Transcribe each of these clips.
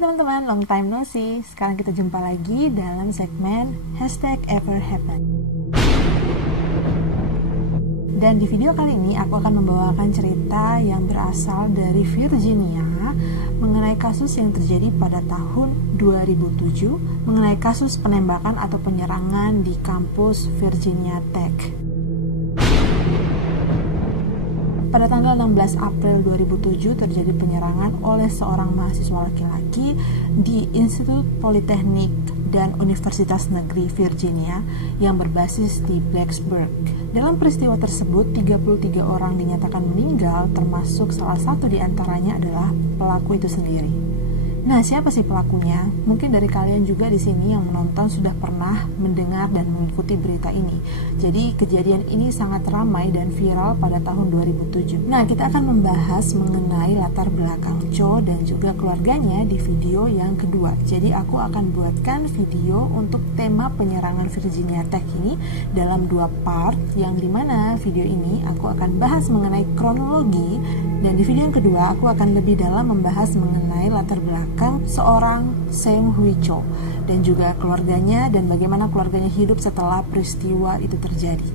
teman-teman, long time no see. Sekarang kita jumpa lagi dalam segmen #everhappen. Dan di video kali ini aku akan membawakan cerita yang berasal dari Virginia mengenai kasus yang terjadi pada tahun 2007 mengenai kasus penembakan atau penyerangan di kampus Virginia Tech. Pada tanggal 16 April 2007 terjadi penyerangan oleh seorang mahasiswa laki-laki di Institut Politeknik dan Universitas Negeri Virginia yang berbasis di Blacksburg. Dalam peristiwa tersebut, 33 orang dinyatakan meninggal, termasuk salah satu di antaranya adalah pelaku itu sendiri. Nah, siapa sih pelakunya? Mungkin dari kalian juga di sini yang menonton sudah pernah mendengar dan mengikuti berita ini. Jadi, kejadian ini sangat ramai dan viral pada tahun 2007. Nah, kita akan membahas mengenai latar belakang Cho dan juga keluarganya di video yang kedua. Jadi, aku akan buatkan video untuk tema penyerangan Virginia Tech ini dalam 2 part, yang dimana video ini aku akan bahas mengenai kronologi, dan di video yang kedua aku akan lebih dalam membahas mengenai latar belakang seorang Seung-Hui Cho dan juga keluarganya dan bagaimana keluarganya hidup setelah peristiwa itu terjadi.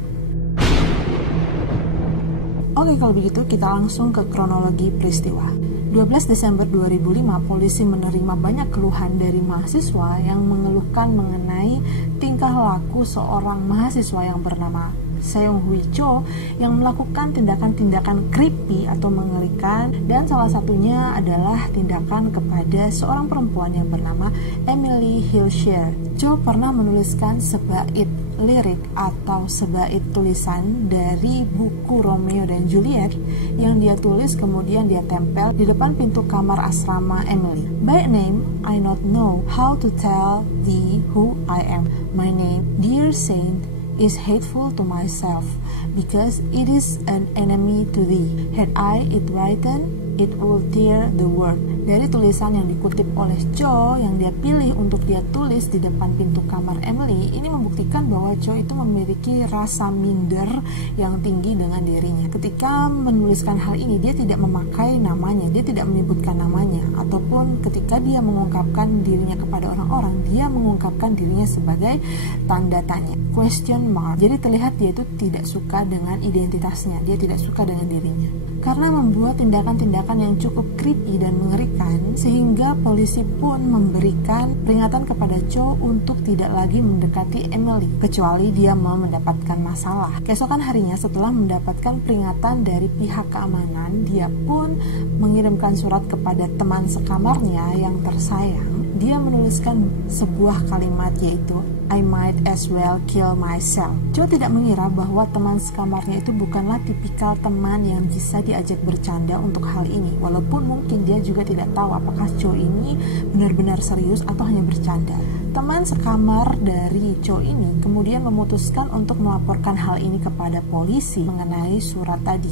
Oke, kalau begitu kita langsung ke kronologi peristiwa. 12 Desember 2005, polisi menerima banyak keluhan dari mahasiswa yang mengeluhkan mengenai tingkah laku seorang mahasiswa yang bernama Seung-Hui Cho yang melakukan tindakan-tindakan creepy atau mengerikan, dan salah satunya adalah tindakan kepada seorang perempuan yang bernama Emily Hilshire. Cho pernah menuliskan sebait lirik atau sebait tulisan dari buku Romeo dan Juliet yang dia tulis kemudian dia tempel di depan pintu kamar asrama Emily. By name, I not know how to tell thee who I am. My name, dear saint, is hateful to myself, because it is an enemy to thee. Had I it written, it would tear the world. Dari tulisan yang dikutip oleh Cho yang dia pilih untuk dia tulis di depan pintu kamar Emily, ini membuktikan bahwa Cho itu memiliki rasa minder yang tinggi dengan dirinya. Ketika menuliskan hal ini, dia tidak memakai namanya, dia tidak menyebutkan namanya, ataupun ketika dia mengungkapkan dirinya kepada orang-orang, dia mengungkapkan dirinya sebagai tanda tanya, question mark. Jadi terlihat dia itu tidak suka dengan identitasnya, dia tidak suka dengan dirinya. Karena membuat tindakan-tindakan yang cukup creepy dan mengerikan, sehingga polisi pun memberikan peringatan kepada Cho untuk tidak lagi mendekati Emily, kecuali dia mau mendapatkan masalah. Keesokan harinya setelah mendapatkan peringatan dari pihak keamanan, dia pun mengirimkan surat kepada teman sekamarnya yang tersayang. Dia menuliskan sebuah kalimat, yaitu I might as well kill myself. Cho tidak mengira bahwa teman sekamarnya itu bukanlah tipikal teman yang bisa diajak bercanda untuk hal ini, walaupun mungkin dia juga tidak tahu apakah Cho ini benar-benar serius atau hanya bercanda. Teman sekamar dari Cho ini kemudian memutuskan untuk melaporkan hal ini kepada polisi mengenai surat tadi,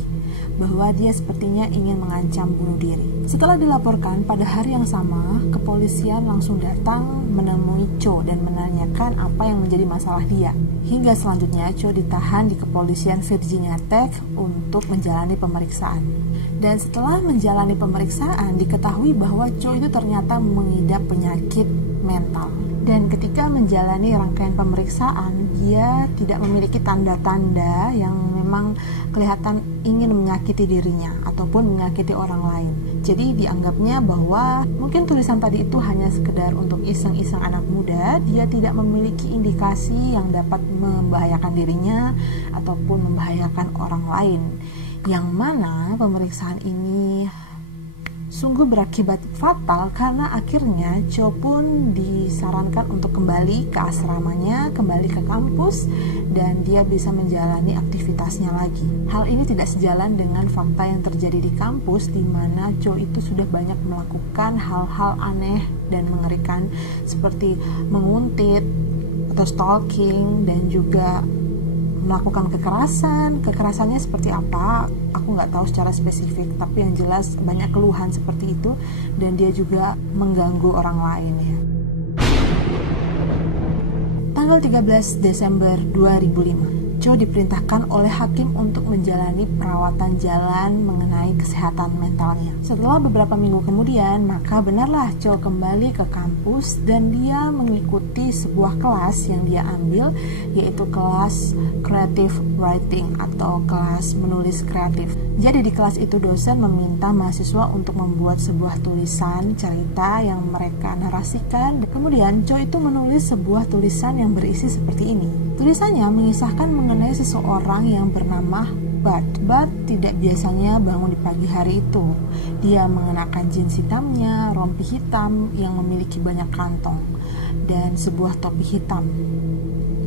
bahwa dia sepertinya ingin mengancam bunuh diri. Setelah dilaporkan, pada hari yang sama, kepolisian langsung datang menemui Cho dan menanyakan apa yang menjadi masalah dia. Hingga selanjutnya Cho ditahan di kepolisian Virginia Tech untuk menjalani pemeriksaan. Dan setelah menjalani pemeriksaan, diketahui bahwa Cho itu ternyata mengidap penyakit mental. Dan ketika menjalani rangkaian pemeriksaan, dia tidak memiliki tanda-tanda yang memang kelihatan ingin menyakiti dirinya ataupun menyakiti orang lain. Jadi dianggapnya bahwa mungkin tulisan tadi itu hanya sekedar untuk iseng-iseng anak muda, dia tidak memiliki indikasi yang dapat membahayakan dirinya ataupun membahayakan orang lain. Yang mana pemeriksaan ini sungguh berakibat fatal karena akhirnya Cho pun disarankan untuk kembali ke asramanya, kembali ke kampus, dan dia bisa menjalani aktivitasnya lagi. Hal ini tidak sejalan dengan fakta yang terjadi di kampus, di mana Cho itu sudah banyak melakukan hal-hal aneh dan mengerikan seperti menguntit atau stalking dan juga melakukan kekerasan. Kekerasannya seperti apa aku nggak tahu secara spesifik, tapi yang jelas banyak keluhan seperti itu, dan dia juga mengganggu orang lain ya. Tanggal 13 Desember 2005, Cho diperintahkan oleh hakim untuk menjalani perawatan jalan mengenai kesehatan mentalnya. Setelah beberapa minggu kemudian, maka benarlah Cho kembali ke kampus dan dia mengikuti sebuah kelas yang dia ambil, yaitu kelas creative writing atau kelas menulis kreatif. Jadi di kelas itu dosen meminta mahasiswa untuk membuat sebuah tulisan cerita yang mereka narasikan. Kemudian Cho itu menulis sebuah tulisan yang berisi seperti ini. Tulisannya mengisahkan mengenai seseorang yang bernama Bud. Bud tidak biasanya bangun di pagi hari itu. Dia mengenakan jeans hitamnya, rompi hitam yang memiliki banyak kantong, dan sebuah topi hitam.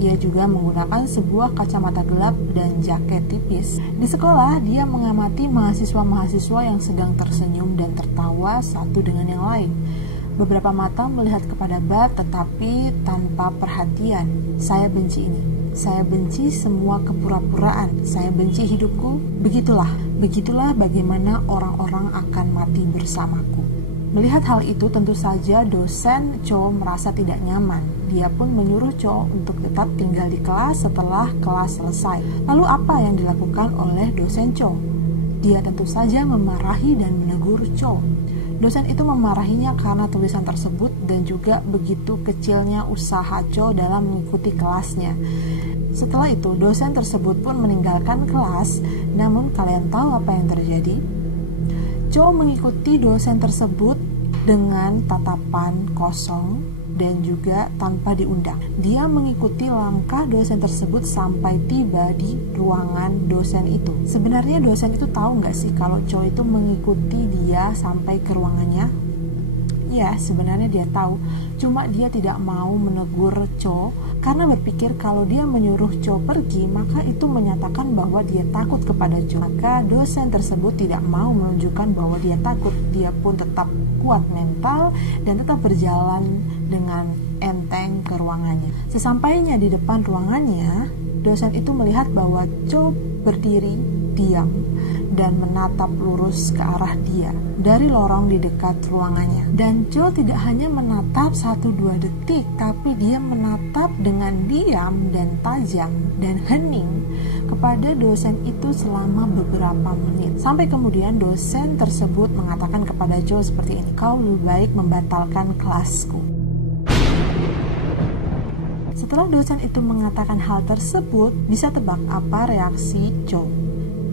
Ia juga menggunakan sebuah kacamata gelap dan jaket tipis. Di sekolah, dia mengamati mahasiswa-mahasiswa yang sedang tersenyum dan tertawa satu dengan yang lain. Beberapa mata melihat kepada Bud tetapi tanpa perhatian. Saya benci ini. Saya benci semua kepura-puraan. Saya benci hidupku. Begitulah bagaimana orang-orang akan mati bersamaku. Melihat hal itu, tentu saja dosen Cho merasa tidak nyaman. Dia pun menyuruh Cho untuk tetap tinggal di kelas setelah kelas selesai. Lalu apa yang dilakukan oleh dosen Cho? Dia tentu saja memarahi dan menegur Cho. Dosen itu memarahinya karena tulisan tersebut dan juga begitu kecilnya usaha Cho dalam mengikuti kelasnya. Setelah itu, dosen tersebut pun meninggalkan kelas. Namun kalian tahu apa yang terjadi? Cho mengikuti dosen tersebut dengan tatapan kosong dan juga tanpa diundang. Dia mengikuti langkah dosen tersebut sampai tiba di ruangan dosen itu. Sebenarnya dosen itu tahu nggak sih kalau Cho itu mengikuti dia sampai ke ruangannya? Ya, sebenarnya dia tahu. Cuma dia tidak mau menegur Cho karena berpikir kalau dia menyuruh Cho pergi, maka itu menyatakan bahwa dia takut kepada Cho. Maka dosen tersebut tidak mau menunjukkan bahwa dia takut. Dia pun tetap kuat mental dan tetap berjalan dengan enteng ke ruangannya. Sesampainya di depan ruangannya, dosen itu melihat bahwa Cho berdiri diam dan menatap lurus ke arah dia dari lorong di dekat ruangannya. Dan Cho tidak hanya menatap 1-2 detik, tapi dia menatap dengan diam dan tajam dan hening kepada dosen itu selama beberapa menit. Sampai kemudian dosen tersebut mengatakan kepada Cho seperti ini, "Kau lebih baik membatalkan kelasku." Setelah dosen itu mengatakan hal tersebut, bisa tebak apa reaksi Cho?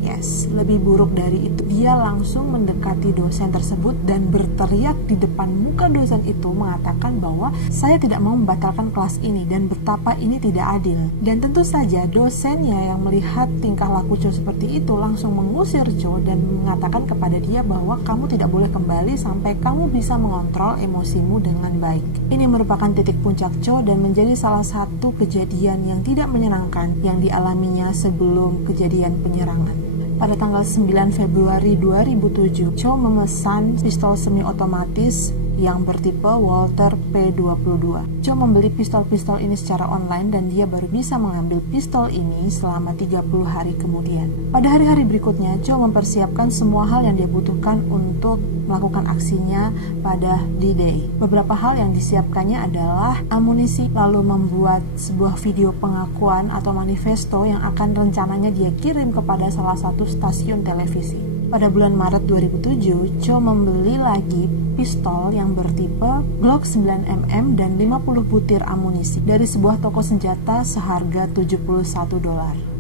Yes, lebih buruk dari itu. Dia langsung mendekati dosen tersebut dan berteriak di depan muka dosen itu mengatakan bahwa saya tidak mau membatalkan kelas ini dan betapa ini tidak adil. Dan tentu saja dosennya yang melihat tingkah laku Cho seperti itu langsung mengusir Cho dan mengatakan kepada dia bahwa kamu tidak boleh kembali sampai kamu bisa mengontrol emosimu dengan baik. Ini merupakan titik puncak Cho dan menjadi salah satu kejadian yang tidak menyenangkan yang dialaminya sebelum kejadian penyerangan. Pada tanggal 9 Februari 2007, Cho memesan pistol semi-otomatis yang bertipe Walther P22. Cho membeli pistol-pistol ini secara online dan dia baru bisa mengambil pistol ini selama 30 hari kemudian. Pada hari-hari berikutnya, Cho mempersiapkan semua hal yang dia butuhkan untuk melakukan aksinya pada D-Day. Beberapa hal yang disiapkannya adalah amunisi, lalu membuat sebuah video pengakuan atau manifesto yang akan rencananya dia kirim kepada salah satu stasiun televisi. Pada bulan Maret 2007, Cho membeli lagi pistol yang bertipe Glock 9mm dan 50 butir amunisi dari sebuah toko senjata seharga $71.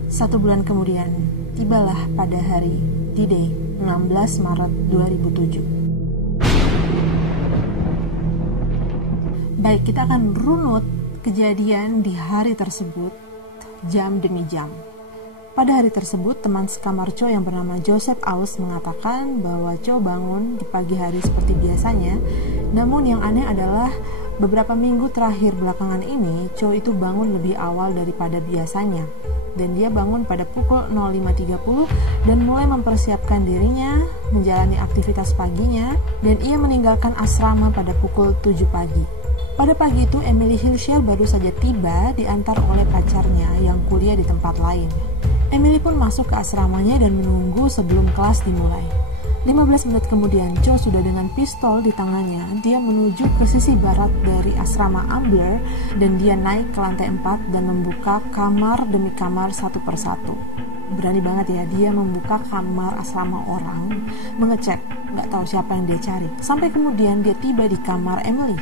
1 bulan kemudian, tibalah pada hari D-Day, 16 Maret 2007. Baik, kita akan runut kejadian di hari tersebut, jam demi jam. Pada hari tersebut, teman sekamar Cho yang bernama Joseph Aus mengatakan bahwa Cho bangun di pagi hari seperti biasanya. Namun yang aneh adalah beberapa minggu terakhir belakangan ini, Cho itu bangun lebih awal daripada biasanya. Dan dia bangun pada pukul 05.30 dan mulai mempersiapkan dirinya, menjalani aktivitas paginya, dan ia meninggalkan asrama pada pukul 7 pagi. Pada pagi itu, Emily Hilshel baru saja tiba diantar oleh pacarnya yang kuliah di tempat lain. Emily pun masuk ke asramanya dan menunggu sebelum kelas dimulai. 15 menit kemudian, Cho sudah dengan pistol di tangannya. Dia menuju ke sisi barat dari asrama Ambler dan dia naik ke lantai 4 dan membuka kamar demi kamar satu persatu. Berani banget ya, dia membuka kamar asrama orang, mengecek, nggak tahu siapa yang dia cari. Sampai kemudian dia tiba di kamar Emily.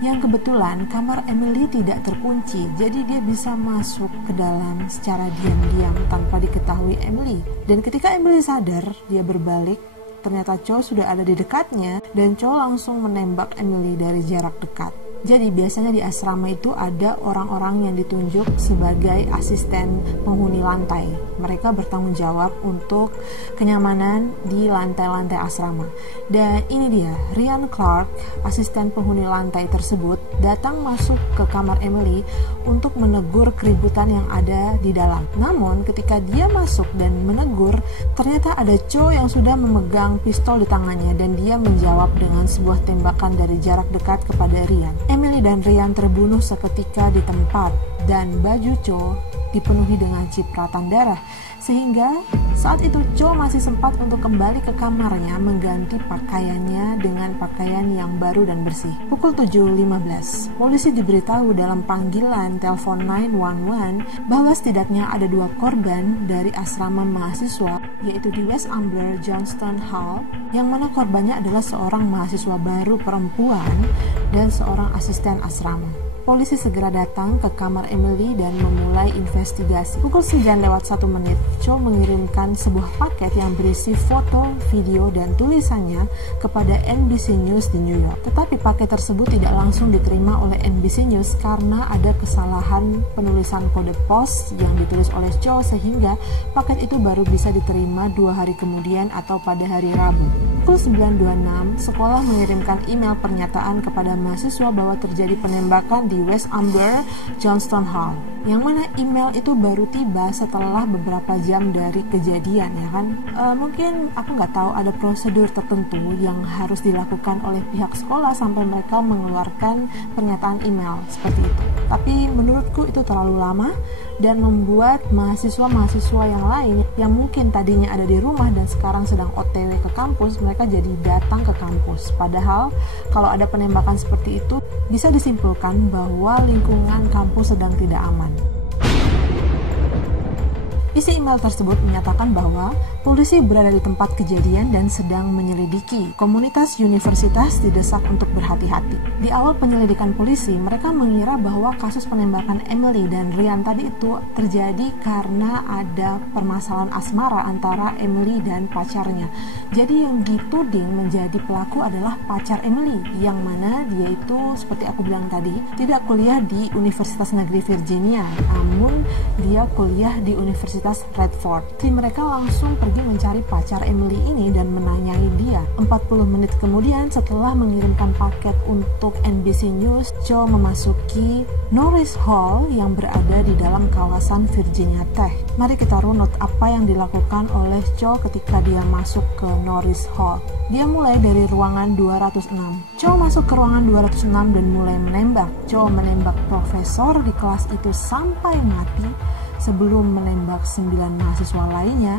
Yang kebetulan kamar Emily tidak terkunci, jadi dia bisa masuk ke dalam secara diam-diam tanpa diketahui Emily. Dan ketika Emily sadar, dia berbalik. Ternyata Cho sudah ada di dekatnya dan Cho langsung menembak Emily dari jarak dekat. Jadi biasanya di asrama itu ada orang-orang yang ditunjuk sebagai asisten penghuni lantai. Mereka bertanggung jawab untuk kenyamanan di lantai-lantai asrama. Dan ini dia, Ryan Clark, asisten penghuni lantai tersebut, datang masuk ke kamar Emily untuk menegur keributan yang ada di dalam. Namun ketika dia masuk dan menegur, ternyata ada Cho yang sudah memegang pistol di tangannya dan dia menjawab dengan sebuah tembakan dari jarak dekat kepada Ryan. Emily dan Ryan terbunuh seketika di tempat dan baju Cho dipenuhi dengan cipratan darah, sehingga saat itu Cho masih sempat untuk kembali ke kamarnya mengganti pakaiannya dengan pakaian yang baru dan bersih. Pukul 7.15, polisi diberitahu dalam panggilan telepon 911 bahwa setidaknya ada 2 korban dari asrama mahasiswa, yaitu di West Ambler Johnston Hall, yang mana korbannya adalah seorang mahasiswa baru perempuan dan seorang asisten asrama. Polisi segera datang ke kamar Emily dan memulai investigasi. Pukul 9:01, Cho mengirimkan sebuah paket yang berisi foto, video, dan tulisannya kepada NBC News di New York. Tetapi paket tersebut tidak langsung diterima oleh NBC News karena ada kesalahan penulisan kode pos yang ditulis oleh Cho, sehingga paket itu baru bisa diterima 2 hari kemudian atau pada hari Rabu. Pukul 9.26, sekolah mengirimkan email pernyataan kepada mahasiswa bahwa terjadi penembakan di West Ambler Johnston Hall, yang mana email itu baru tiba setelah beberapa jam dari kejadian, ya kan. Mungkin aku nggak tahu ada prosedur tertentu yang harus dilakukan oleh pihak sekolah sampai mereka mengeluarkan pernyataan email seperti itu. Tapi menurutku itu terlalu lama dan membuat mahasiswa-mahasiswa yang lain yang mungkin tadinya ada di rumah dan sekarang sedang OTW ke kampus, mereka jadi datang ke kampus. Padahal kalau ada penembakan seperti itu, bisa disimpulkan bahwa lingkungan kampus sedang tidak aman. Isi email tersebut menyatakan bahwa polisi berada di tempat kejadian dan sedang menyelidiki. Komunitas universitas didesak untuk berhati-hati. Di awal penyelidikan polisi, mereka mengira bahwa kasus penembakan Emily dan Ryan tadi itu terjadi karena ada permasalahan asmara antara Emily dan pacarnya. Jadi yang dituding menjadi pelaku adalah pacar Emily, yang mana dia itu seperti aku bilang tadi, tidak kuliah di Universitas Negeri Virginia, namun dia kuliah di Universitas Radford. Jadi mereka langsung pergi mencari pacar Emily ini dan menanyai dia. 40 menit kemudian setelah mengirimkan paket untuk NBC News, Cho memasuki Norris Hall yang berada di dalam kawasan Virginia Tech. Mari kita runut apa yang dilakukan oleh Cho ketika dia masuk ke Norris Hall. Dia mulai dari ruangan 206. Cho masuk ke ruangan 206 dan mulai menembak. Cho menembak profesor di kelas itu sampai mati sebelum menembak 9 mahasiswa lainnya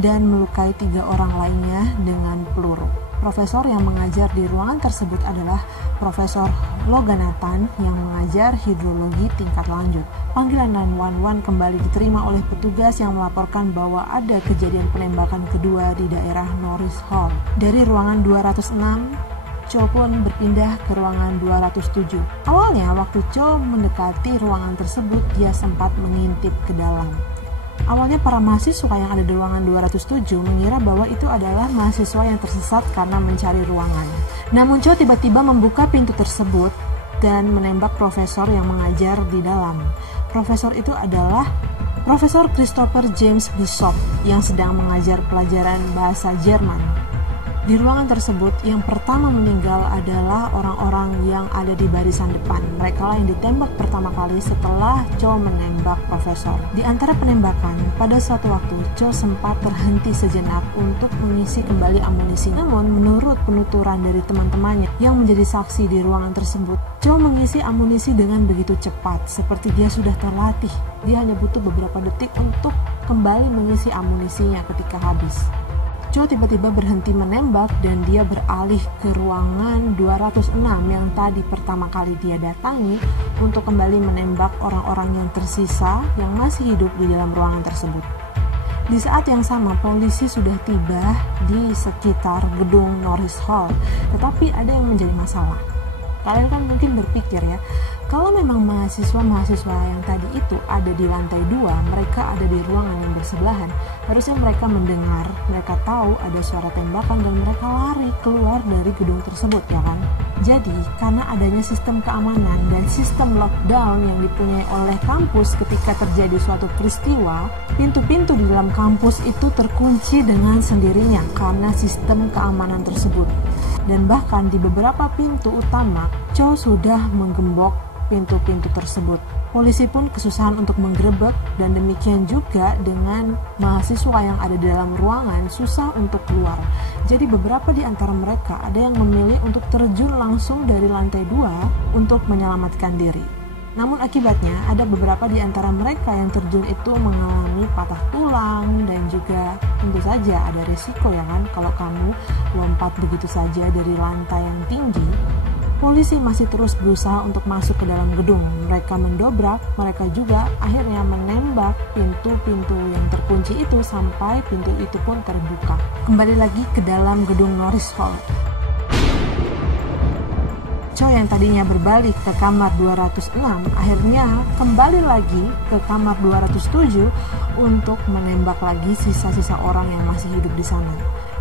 dan melukai 3 orang lainnya dengan peluru. Profesor yang mengajar di ruangan tersebut adalah Profesor Loganathan yang mengajar hidrologi tingkat lanjut. Panggilan 911 kembali diterima oleh petugas yang melaporkan bahwa ada kejadian penembakan kedua di daerah Norris Hall. Dari ruangan 206, Cho pun berpindah ke ruangan 207. Awalnya waktu Cho mendekati ruangan tersebut, dia sempat mengintip ke dalam. Awalnya para mahasiswa yang ada di ruangan 207 mengira bahwa itu adalah mahasiswa yang tersesat karena mencari ruangan. Namun Cho tiba-tiba membuka pintu tersebut dan menembak profesor yang mengajar di dalam. Profesor itu adalah Profesor Christopher James Bishop yang sedang mengajar pelajaran bahasa Jerman. Di ruangan tersebut, yang pertama meninggal adalah orang-orang yang ada di barisan depan. Mereka lah yang ditembak pertama kali setelah Cho menembak profesor. Di antara penembakan, pada suatu waktu Cho sempat terhenti sejenak untuk mengisi kembali amunisi. Namun, menurut penuturan dari teman-temannya yang menjadi saksi di ruangan tersebut, Cho mengisi amunisi dengan begitu cepat, seperti dia sudah terlatih. Dia hanya butuh beberapa detik untuk kembali mengisi amunisinya ketika habis. Cho tiba-tiba berhenti menembak dan dia beralih ke ruangan 206 yang tadi pertama kali dia datangi untuk kembali menembak orang-orang yang tersisa yang masih hidup di dalam ruangan tersebut. Di saat yang sama, polisi sudah tiba di sekitar gedung Norris Hall, tetapi ada yang menjadi masalah. Kalian kan mungkin berpikir ya, kalau memang mahasiswa-mahasiswa yang tadi itu ada di lantai 2, mereka ada di ruangan yang bersebelahan, harusnya mereka mendengar, mereka tahu ada suara tembakan dan mereka lari keluar dari gedung tersebut, ya kan? Jadi, karena adanya sistem keamanan dan sistem lockdown yang dipunyai oleh kampus ketika terjadi suatu peristiwa, pintu-pintu di dalam kampus itu terkunci dengan sendirinya karena sistem keamanan tersebut. Dan bahkan di beberapa pintu utama, Cho sudah menggembok pintu-pintu tersebut. Polisi pun kesusahan untuk menggerebek dan demikian juga dengan mahasiswa yang ada di dalam ruangan susah untuk keluar. Jadi beberapa di antara mereka ada yang memilih untuk terjun langsung dari lantai 2 untuk menyelamatkan diri. Namun akibatnya ada beberapa di antara mereka yang terjun itu mengalami patah tulang dan juga tentu saja ada risiko ya kan kalau kamu lompat begitu saja dari lantai yang tinggi. Polisi masih terus berusaha untuk masuk ke dalam gedung. Mereka mendobrak, mereka juga akhirnya menembak pintu-pintu yang terkunci itu sampai pintu itu pun terbuka. Kembali lagi ke dalam gedung Norris Hall. Cho yang tadinya berbalik ke kamar 206 akhirnya kembali lagi ke kamar 207 untuk menembak lagi sisa-sisa orang yang masih hidup di sana.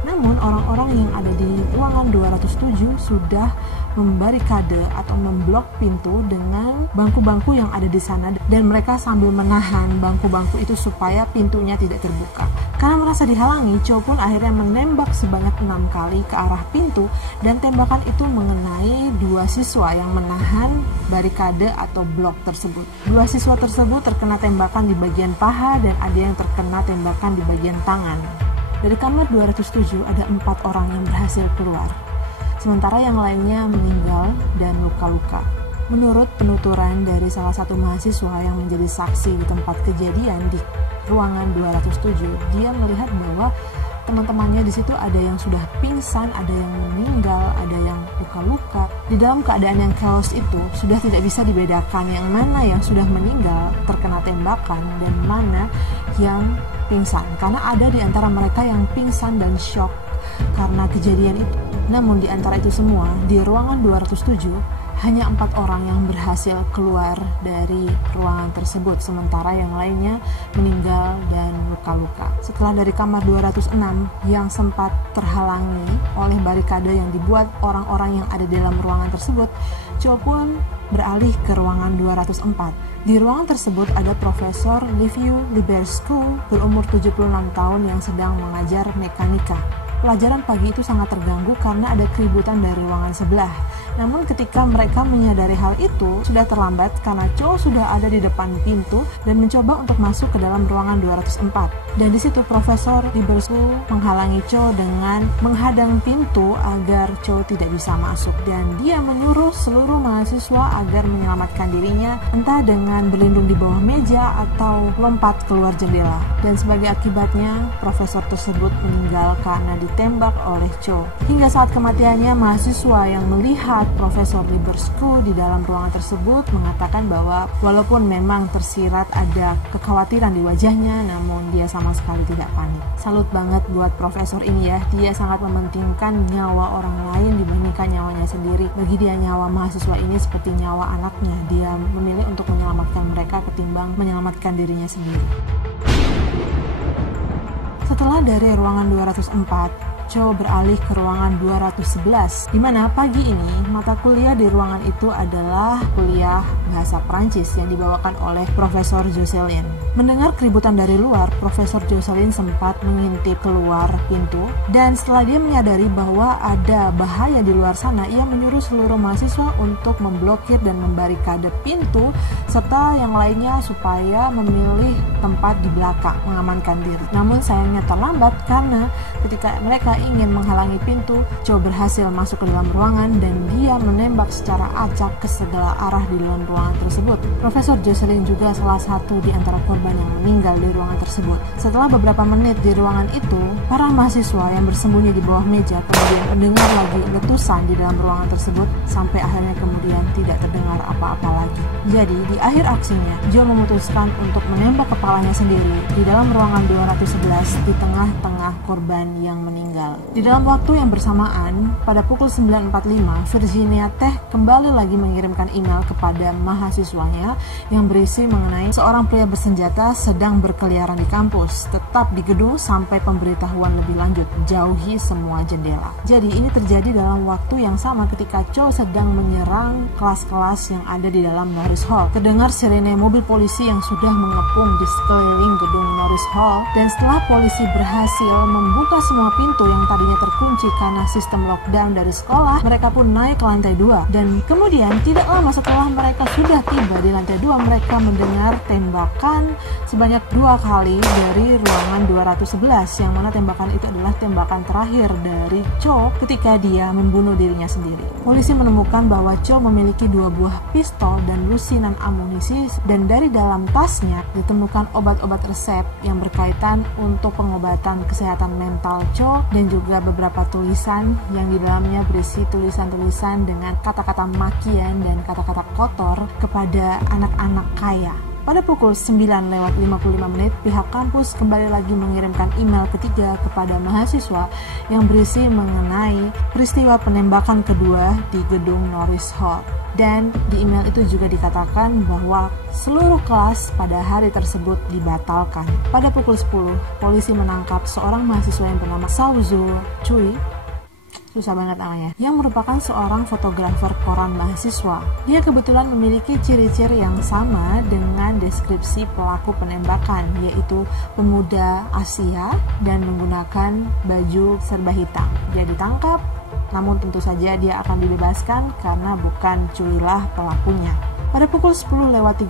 Namun orang-orang yang ada di ruangan 207 sudah membarikade atau memblok pintu dengan bangku-bangku yang ada di sana dan mereka sambil menahan bangku-bangku itu supaya pintunya tidak terbuka. Karena merasa dihalangi, Cho pun akhirnya menembak sebanyak 6 kali ke arah pintu dan tembakan itu mengenai 2 siswa yang menahan barikade atau blok tersebut. 2 siswa tersebut terkena tembakan di bagian paha dan ada yang terkena tembakan di bagian tangan. Dari kamar 207 ada 4 orang yang berhasil keluar, sementara yang lainnya meninggal dan luka-luka. Menurut penuturan dari salah satu mahasiswa yang menjadi saksi di tempat kejadian di ruangan 207, dia melihat bahwa teman-temannya di situ ada yang sudah pingsan, ada yang meninggal, ada yang luka-luka. Di dalam keadaan yang chaos itu sudah tidak bisa dibedakan yang mana yang sudah meninggal terkena tembakan dan mana yang pingsan, karena ada di antara mereka yang pingsan dan shock karena kejadian itu. Namun di antara itu semua, di ruangan 207 hanya 4 orang yang berhasil keluar dari ruangan tersebut, sementara yang lainnya meninggal dan luka-luka. Setelah dari kamar 206 yang sempat terhalangi oleh barikade yang dibuat orang-orang yang ada di dalam ruangan tersebut, Cho pun beralih ke ruangan 204. Di ruangan tersebut ada Profesor Liviu Liberescu berumur 76 tahun yang sedang mengajar mekanika. Pelajaran pagi itu sangat terganggu karena ada keributan dari ruangan sebelah. Namun ketika mereka menyadari hal itu, sudah terlambat karena Cho sudah ada di depan pintu dan mencoba untuk masuk ke dalam ruangan 204. Dan di situ Profesor Liberescu menghalangi Cho dengan menghadang pintu agar Cho tidak bisa masuk. Dan dia menyuruh seluruh mahasiswa agar menyelamatkan dirinya, entah dengan berlindung di bawah meja atau lompat keluar jendela. Dan sebagai akibatnya, profesor tersebut meninggal karena ditembak oleh Cho. Hingga saat kematiannya, mahasiswa yang melihat Profesor Liberescu di dalam ruangan tersebut mengatakan bahwa walaupun memang tersirat ada kekhawatiran di wajahnya, namun dia sama sekali tidak panik. Salut banget buat profesor ini ya, dia sangat mementingkan nyawa orang lain dibandingkan nyawanya sendiri. Bagi dia nyawa mahasiswa ini seperti nyawa anaknya, dia memilih untuk menyelamatkan mereka ketimbang menyelamatkan dirinya sendiri. Setelah dari ruangan 204, Cho beralih ke ruangan 211, di mana pagi ini mata kuliah di ruangan itu adalah kuliah bahasa Prancis yang dibawakan oleh Profesor Jocelyn. Mendengar keributan dari luar, Profesor Jocelyn sempat mengintip keluar pintu, dan setelah dia menyadari bahwa ada bahaya di luar sana, ia menyuruh seluruh mahasiswa untuk memblokir dan membarikade pintu, serta yang lainnya supaya memilih tempat di belakang mengamankan diri. Namun sayangnya terlambat karena ketika mereka mereka ingin menghalangi pintu, Cho berhasil masuk ke dalam ruangan dan dia menembak secara acak ke segala arah di dalam ruangan tersebut. Profesor Jocelyn juga salah satu di antara korban yang meninggal di ruangan tersebut. Setelah beberapa menit di ruangan itu, para mahasiswa yang bersembunyi di bawah meja kemudian mendengar lagi letusan di dalam ruangan tersebut sampai akhirnya kemudian tidak terdengar apa-apa lagi. Jadi di akhir aksinya, Joe memutuskan untuk menembak kepalanya sendiri di dalam ruangan 211 di tengah-tengah korban yang meninggal. Di dalam waktu yang bersamaan, pada pukul 9.45, Virginia Tech kembali lagi mengirimkan email kepada mahasiswanya yang berisi mengenai seorang pria bersenjata sedang berkeliaran di kampus. Tetap di gedung sampai pemberitahuan lebih lanjut, jauhi semua jendela. Jadi ini terjadi dalam waktu yang sama ketika Cho sedang menyerang kelas-kelas yang ada di dalam Norris Hall. Terdengar sirene mobil polisi yang sudah mengepung di sekeliling gedung Norris Hall, dan setelah polisi berhasil membuka semua pintu yang tadinya terkunci karena sistem lockdown dari sekolah, mereka pun naik ke lantai 2. Dan kemudian tidak lama setelah mereka sudah tiba di lantai 2, mereka mendengar tembakan sebanyak 2 kali dari ruangan 211, yang mana tembakan itu adalah tembakan terakhir dari Cho ketika dia membunuh dirinya sendiri. Polisi menemukan bahwa Cho memiliki 2 buah pistol dan lusinan amunisi, dan dari dalam tasnya ditemukan obat-obat resep yang berkaitan untuk pengobatan kesehatan mental Cho, dan juga beberapa tulisan yang di dalamnya berisi tulisan-tulisan dengan kata-kata makian dan kata-kata kotor kepada anak-anak kaya. Pada pukul 9.55, pihak kampus kembali lagi mengirimkan email ketiga kepada mahasiswa yang berisi mengenai peristiwa penembakan kedua di gedung Norris Hall. Dan di email itu juga dikatakan bahwa seluruh kelas pada hari tersebut dibatalkan. Pada pukul 10, polisi menangkap seorang mahasiswa yang bernama Saozu Cui, susah banget namanya, yang merupakan seorang fotografer koran mahasiswa. Dia kebetulan memiliki ciri-ciri yang sama dengan deskripsi pelaku penembakan, yaitu pemuda Asia dan menggunakan baju serba hitam. Dia ditangkap, namun tentu saja dia akan dibebaskan karena bukan Cuilah pelakunya. Pada pukul 10.36,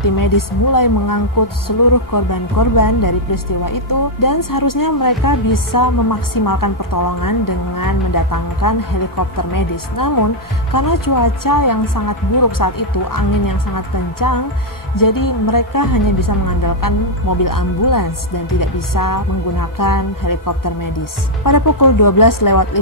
tim medis mulai mengangkut seluruh korban-korban dari peristiwa itu, dan seharusnya mereka bisa memaksimalkan pertolongan dengan mendatangkan helikopter medis. Namun, karena cuaca yang sangat buruk saat itu, angin yang sangat kencang, jadi mereka hanya bisa mengandalkan mobil ambulans dan tidak bisa menggunakan helikopter medis. Pada pukul 12.15,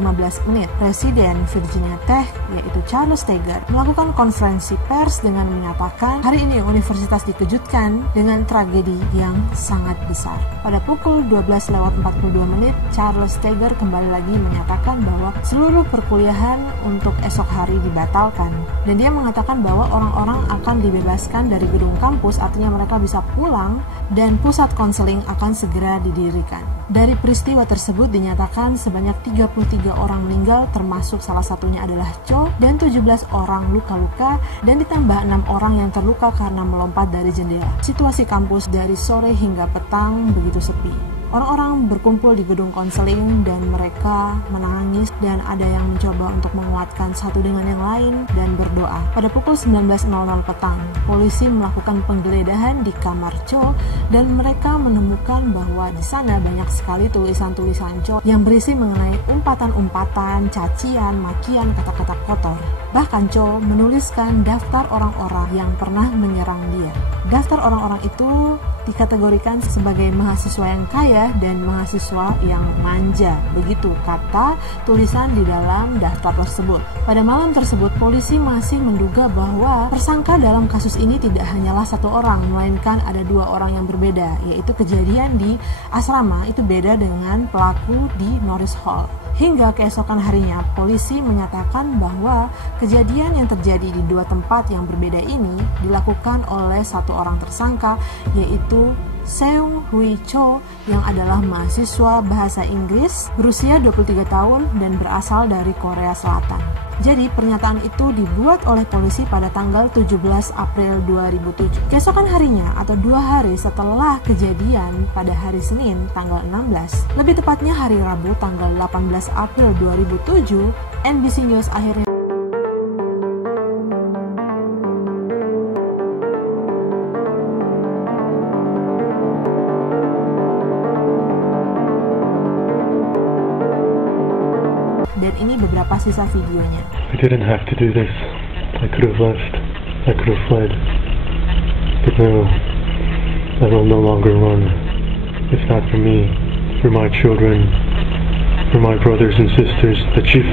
Presiden Virginia Tech, yaitu Charles Steger, melakukan konferensi pers dengan menyatakan hari ini universitas dikejutkan dengan tragedi yang sangat besar. Pada pukul 12.42, Charles Steger kembali lagi menyatakan bahwa seluruh perkuliahan untuk esok hari dibatalkan, dan dia mengatakan bahwa orang-orang akan dibebaskan dari gedung kampus, artinya mereka bisa pulang dan pusat konseling akan segera didirikan. Dari peristiwa tersebut dinyatakan sebanyak 33 orang meninggal, termasuk salah satunya adalah Cho, dan 17 orang luka-luka, dan ditambah 6 orang yang terluka karena melompat dari jendela. Situasi kampus dari sore hingga petang begitu sepi. Orang-orang berkumpul di gedung konseling dan mereka menangis, dan ada yang mencoba untuk menguatkan satu dengan yang lain dan berdoa. Pada pukul 19.00 petang, polisi melakukan penggeledahan di kamar Cho, dan mereka menemukan bahwa di sana banyak sekali tulisan-tulisan Cho yang berisi mengenai umpatan-umpatan, cacian, makian, kata-kata kotor. Bahkan Cho menuliskan daftar orang-orang yang pernah menyerang dia. Daftar orang-orang itu dikategorikan sebagai mahasiswa yang kaya dan mahasiswa yang manja. Begitu kata tulisan di dalam daftar tersebut. Pada malam tersebut, polisi masih menduga bahwa tersangka dalam kasus ini tidak hanyalah satu orang, melainkan ada 2 orang yang berbeda, yaitu kejadian di asrama itu beda dengan pelaku di Norris Hall. Hingga keesokan harinya, polisi menyatakan bahwa kejadian yang terjadi di 2 tempat yang berbeda ini dilakukan oleh satu orang tersangka, yaitu Seung Hui Cho, yang adalah mahasiswa bahasa Inggris berusia 23 tahun dan berasal dari Korea Selatan. Jadi pernyataan itu dibuat oleh polisi pada tanggal 17 April 2007. Keesokan harinya atau 2 hari setelah kejadian pada hari Senin tanggal 16, lebih tepatnya hari Rabu tanggal 18 April 2007, NBC News akhirnya ini beberapa sisa videonya. I didn't have to do this. I could have left. I could have fled. But no, I will no longer run. If not for me, for my children, for my brothers and sisters that you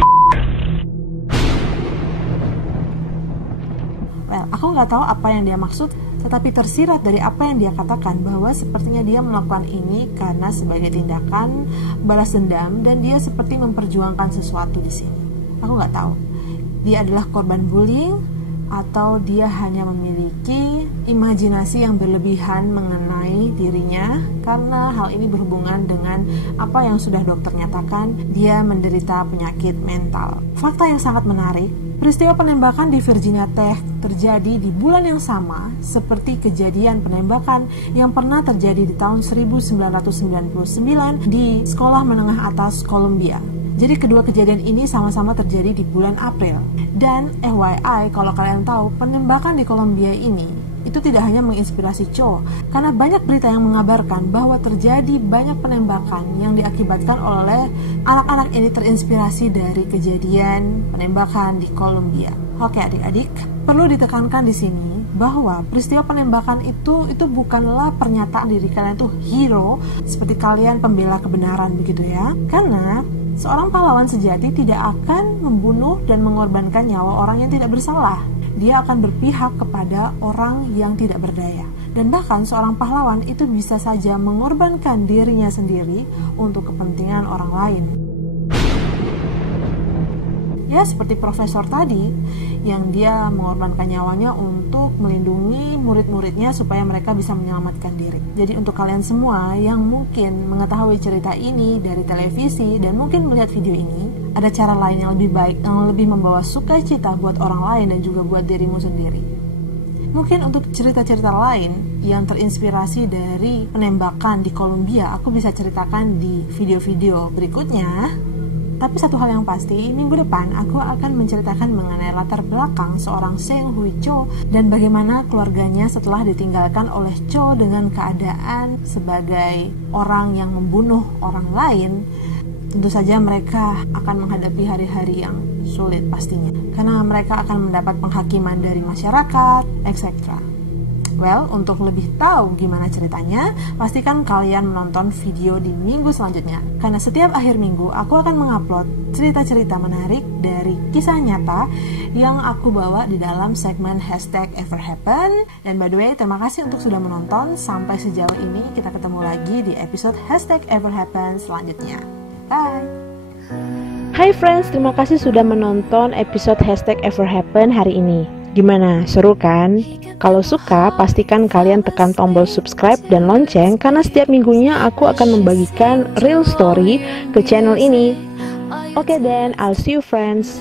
Aku nggak tahu apa yang dia maksud, tetapi tersirat dari apa yang dia katakan bahwa sepertinya dia melakukan ini karena sebagai tindakan balas dendam dan dia seperti memperjuangkan sesuatu di sini. Aku nggak tahu. Dia adalah korban bullying atau dia hanya memiliki imajinasi yang berlebihan mengenai dirinya karena hal ini berhubungan dengan apa yang sudah dokter nyatakan, dia menderita penyakit mental. Fakta yang sangat menarik, peristiwa penembakan di Virginia Tech terjadi di bulan yang sama seperti kejadian penembakan yang pernah terjadi di tahun 1999 di sekolah menengah atas Columbia. Jadi kedua kejadian ini sama-sama terjadi di bulan April. Dan FYI, kalau kalian tahu, penembakan di Columbia ini itu tidak hanya menginspirasi Cho, karena banyak berita yang mengabarkan bahwa terjadi banyak penembakan yang diakibatkan oleh anak-anak ini terinspirasi dari kejadian penembakan di Columbia. Oke adik-adik, perlu ditekankan di sini bahwa peristiwa penembakan itu bukanlah pernyataan diri kalian tuh hero seperti kalian pembela kebenaran begitu ya. Karena seorang pahlawan sejati tidak akan membunuh dan mengorbankan nyawa orang yang tidak bersalah. Dia akan berpihak kepada orang yang tidak berdaya. Dan bahkan seorang pahlawan itu bisa saja mengorbankan dirinya sendiri untuk kepentingan orang lain. Ya, seperti profesor tadi, yang dia mengorbankan nyawanya untuk melindungi murid-muridnya supaya mereka bisa menyelamatkan diri. Jadi untuk kalian semua yang mungkin mengetahui cerita ini dari televisi dan mungkin melihat video ini, ada cara lain yang lebih baik, yang lebih membawa sukacita buat orang lain dan juga buat dirimu sendiri. Mungkin untuk cerita-cerita lain yang terinspirasi dari penembakan di Columbia, aku bisa ceritakan di video-video berikutnya. Tapi satu hal yang pasti, minggu depan aku akan menceritakan mengenai latar belakang seorang Seng Hui Cho dan bagaimana keluarganya setelah ditinggalkan oleh Cho dengan keadaan sebagai orang yang membunuh orang lain. Tentu saja mereka akan menghadapi hari-hari yang sulit pastinya, karena mereka akan mendapat penghakiman dari masyarakat, etc. Well, untuk lebih tahu gimana ceritanya, pastikan kalian menonton video di minggu selanjutnya. Karena setiap akhir minggu, aku akan mengupload cerita-cerita menarik dari kisah nyata yang aku bawa di dalam segmen #everhappen. Dan by the way, terima kasih untuk sudah menonton. Sampai sejauh ini, kita ketemu lagi di episode #everhappen selanjutnya. Bye! Hai friends, terima kasih sudah menonton episode #everhappen hari ini. Gimana? Seru kan? Kalau suka, pastikan kalian tekan tombol subscribe dan lonceng karena setiap minggunya aku akan membagikan real story ke channel ini. Oke then, I'll see you friends.